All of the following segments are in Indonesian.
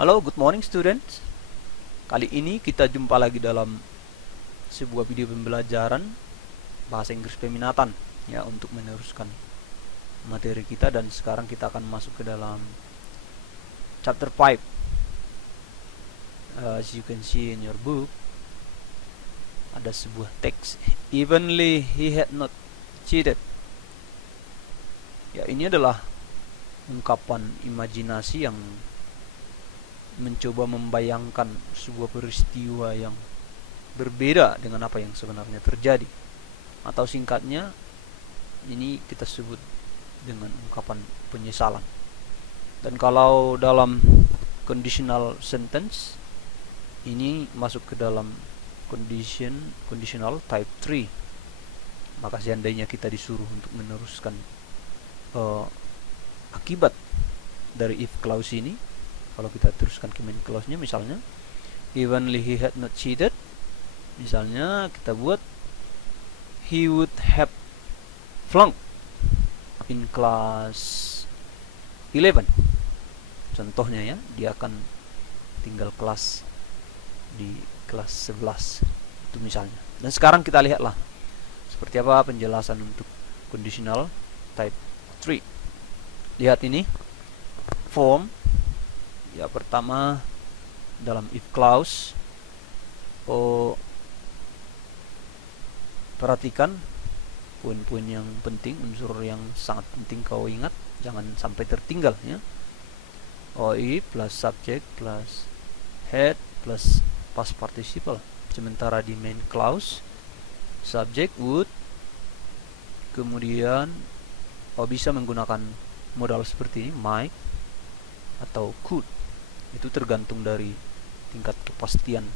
Halo, good morning students. Kali ini kita jumpa lagi dalam sebuah video pembelajaran bahasa Inggris peminatan ya untuk meneruskan materi kita, dan sekarang kita akan masuk ke dalam chapter 5. As you can see in your book, ada sebuah teks, evenly he had not cheated. Ya, ini adalah ungkapan imajinasi yang mencoba membayangkan sebuah peristiwa yang berbeda dengan apa yang sebenarnya terjadi, atau singkatnya ini kita sebut dengan ungkapan penyesalan. Dan kalau dalam conditional sentence ini masuk ke dalam conditional type 3, maka seandainya kita disuruh untuk meneruskan akibat dari if clause ini, kalau kita teruskan ke main clause-nya, misalnya evenly he had not cheated, misalnya kita buat he would have flunked in class 11. Contohnya ya, dia akan tinggal kelas di kelas 11 itu misalnya. Dan sekarang kita lihatlah seperti apa penjelasan untuk conditional type 3. Lihat ini form ya. Pertama, dalam if clause, perhatikan poin-poin yang penting, unsur yang sangat penting kau ingat, jangan sampai tertinggal ya. OI plus subject plus head plus past participle. Sementara di main clause, subject would, kemudian bisa menggunakan modal seperti ini, might atau could. Itu tergantung dari tingkat kepastian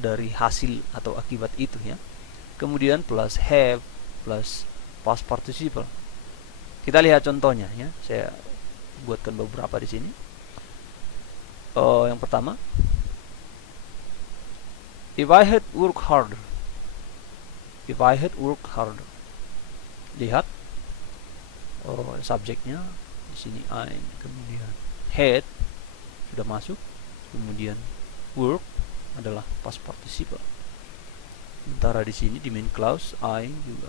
dari hasil atau akibat itu ya. Kemudian plus have plus past participle. Kita lihat contohnya ya. Saya buatkan beberapa di sini. Yang pertama, if I had worked harder. If I had worked harder. Lihat subjeknya di sini I, kemudian had sudah masuk, kemudian work adalah past participle. Sementara di sini di main clause I juga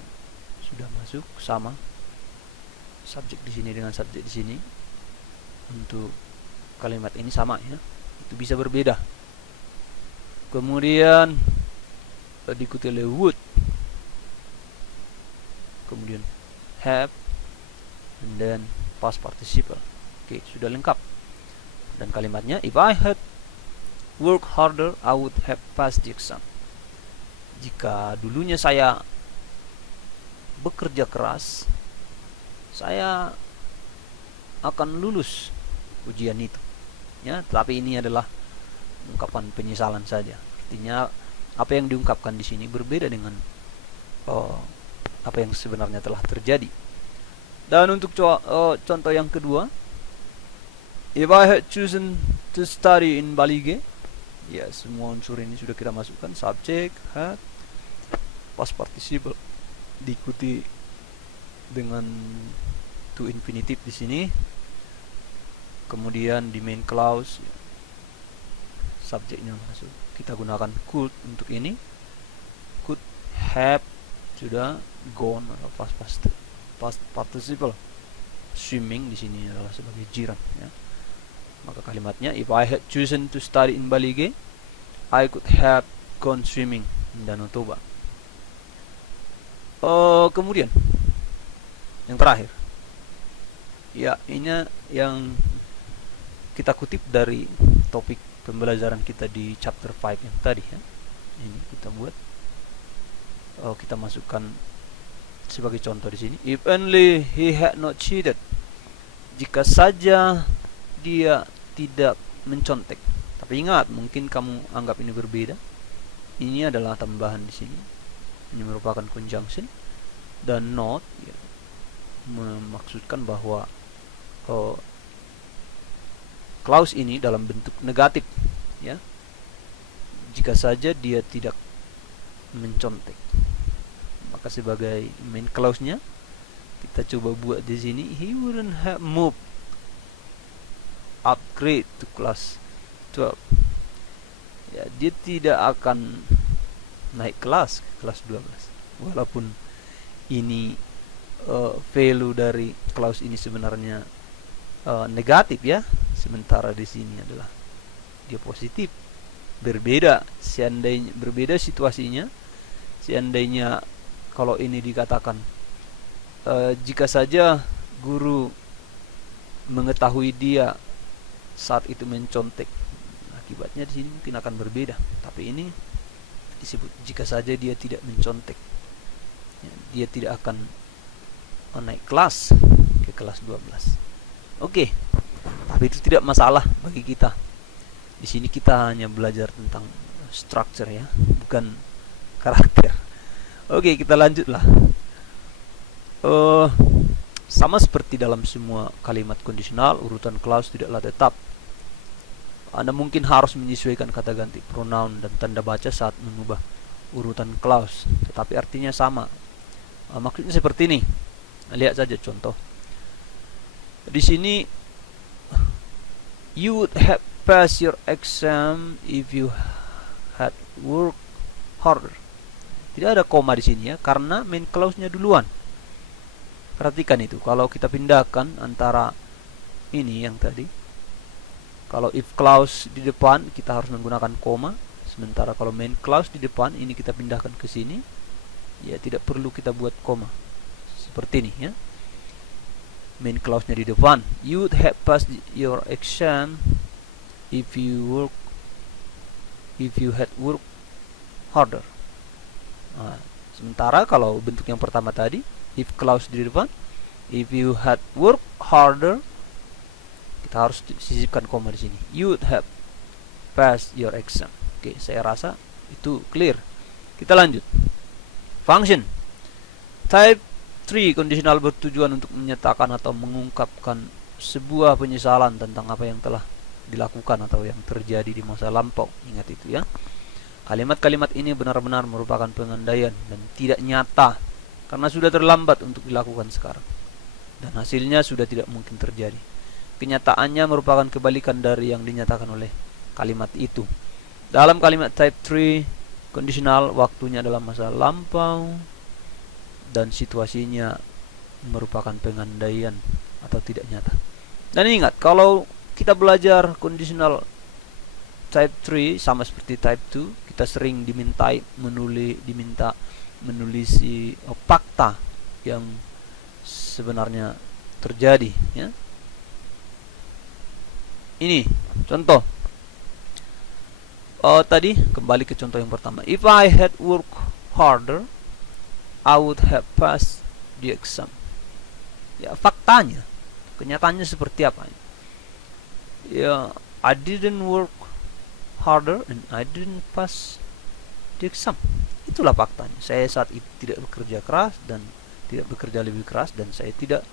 sudah masuk, sama subjek di sini dengan subjek di sini. Untuk kalimat ini sama ya, itu bisa berbeda. Kemudian diikuti oleh would, kemudian have, and then past participle. Oke, sudah lengkap. Dan kalimatnya, if I had worked harder, I would have passed the exam. Jika dulunya saya bekerja keras, saya akan lulus ujian itu. Ya, tapi ini adalah ungkapan penyesalan saja. Artinya apa yang diungkapkan di sini berbeda dengan apa yang sebenarnya telah terjadi. Dan untuk contoh yang kedua, if I had chosen to study in Balige, ya semua unsur ini sudah kita masukkan, subject, had, past participle, diikuti dengan to infinitive di sini. Kemudian di main clause ya, subjeknya masuk, kita gunakan could untuk ini. Could have sudah gone atau past participle. Swimming di sini adalah sebagai jiran ya. Maka kalimatnya, if I had chosen to study in Balige, I could have gone swimming in Danau Toba. Kemudian yang terakhir, ya ini yang kita kutip dari topik pembelajaran kita di chapter 5 yang tadi ya. Ini kita buat, kita masukkan sebagai contoh di sini, if only he had not cheated. Jika saja dia tidak mencontek. Tapi ingat, mungkin kamu anggap ini berbeda. Ini adalah tambahan di sini. Ini merupakan conjunction, dan not ya, memaksudkan bahwa clause ini dalam bentuk negatif ya. Jika saja dia tidak mencontek, maka sebagai main clause-nya kita coba buat di sini, he wouldn't have moved upgrade to class 12. Ya, dia tidak akan naik kelas ke kelas 12. Walaupun ini value dari clause ini sebenarnya negatif ya, sementara di sini adalah dia positif. Berbeda situasinya. Seandainya kalau ini dikatakan jika saja guru mengetahui dia saat itu mencontek, akibatnya di sini mungkin akan berbeda. Tapi ini disebut jika saja dia tidak mencontek, ya, dia tidak akan naik kelas ke kelas 12. Oke, tapi itu tidak masalah bagi kita. Di sini kita hanya belajar tentang structure ya, bukan karakter. Oke, kita lanjutlah. Sama seperti dalam semua kalimat kondisional, urutan clause tidaklah tetap. Anda mungkin harus menyesuaikan kata ganti pronoun dan tanda baca saat mengubah urutan clause, tetapi artinya sama. Maksudnya seperti ini. Lihat saja contoh. Di sini, you would have passed your exam if you had worked harder. Tidak ada koma di sini ya, karena main clause-nya duluan. Perhatikan itu. Kalau kita pindahkan antara ini yang tadi, kalau if clause di depan kita harus menggunakan koma, sementara kalau main clause di depan ini kita pindahkan ke sini, ya tidak perlu kita buat koma. Seperti ini ya. Main clause-nya di depan. You would have passed your exam if you had worked harder. Nah, sementara kalau bentuk yang pertama tadi, if clause di depan, if you had worked harder, kita harus sisipkan koma di sini. You would have passed your exam. Oke, saya rasa itu clear. Kita lanjut. Function. Type 3 kondisional bertujuan untuk menyatakan atau mengungkapkan sebuah penyesalan tentang apa yang telah dilakukan atau yang terjadi di masa lampau. Ingat itu ya. Kalimat-kalimat ini benar-benar merupakan pengandaian dan tidak nyata karena sudah terlambat untuk dilakukan sekarang, dan hasilnya sudah tidak mungkin terjadi. Kenyataannya merupakan kebalikan dari yang dinyatakan oleh kalimat itu. Dalam kalimat type 3 kondisional, waktunya dalam masa lampau dan situasinya merupakan pengandaian atau tidak nyata. Dan ingat, kalau kita belajar kondisional type 3 sama seperti type 2, kita sering diminta menulis fakta yang sebenarnya terjadi ya. Ini contoh. Tadi kembali ke contoh yang pertama. If I had worked harder, I would have passed the exam. Ya, faktanya, kenyataannya seperti apa? Ya, I didn't work harder and I didn't pass the exam. Itulah faktanya. Saya saat itu tidak bekerja keras dan tidak bekerja lebih keras, dan saya tidak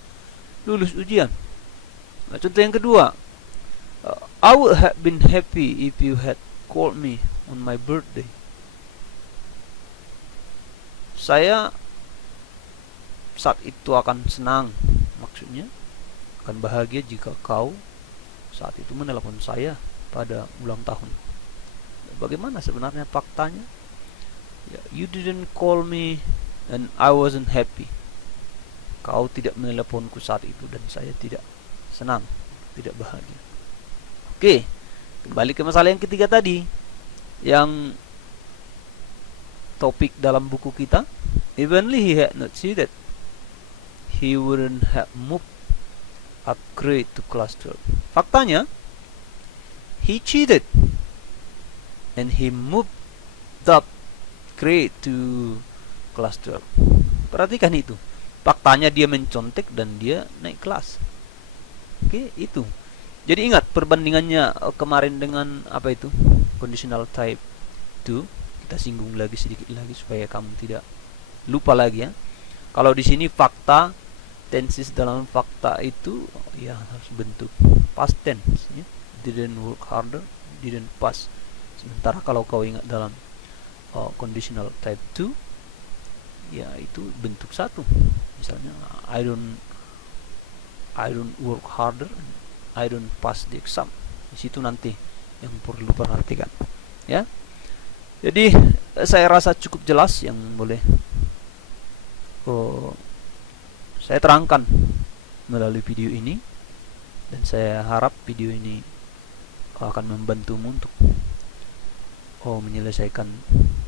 lulus ujian. Nah, contoh yang kedua, I would have been happy if you had called me on my birthday. Saya saat itu akan senang, maksudnya akan bahagia jika kau saat itu menelepon saya pada ulang tahun. Bagaimana sebenarnya faktanya? Ya, you didn't call me and I wasn't happy. Kau tidak meneleponku saat itu dan saya tidak senang, tidak bahagia. Oke, kembali ke masalah yang ketiga tadi, yang topik dalam buku kita. Evenly he had not cheated, he wouldn't have moved upgrade to class 12. Faktanya, he cheated and he moved up grade to class 12. Perhatikan itu. Faktanya dia mencontek dan dia naik kelas. Oke, itu. Jadi ingat perbandingannya kemarin dengan apa itu? Conditional type 2. Kita singgung lagi sedikit lagi supaya kamu tidak lupa lagi ya. Kalau di sini fakta, tenses dalam fakta itu ya harus bentuk past tense ya. Didn't work harder, didn't pass. Sementara kalau kau ingat dalam conditional type 2, ya itu bentuk satu. Misalnya I don't work harder, I don't pass the exam. Di situ nanti yang perlu perhatikan, ya. Jadi saya rasa cukup jelas yang boleh saya terangkan melalui video ini, dan saya harap video ini akan membantumu untuk menyelesaikan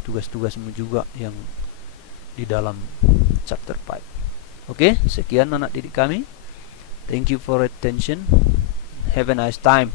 tugas-tugasmu juga yang di dalam chapter 5. Oke, sekian anak didik kami. Thank you for attention. Have a nice time.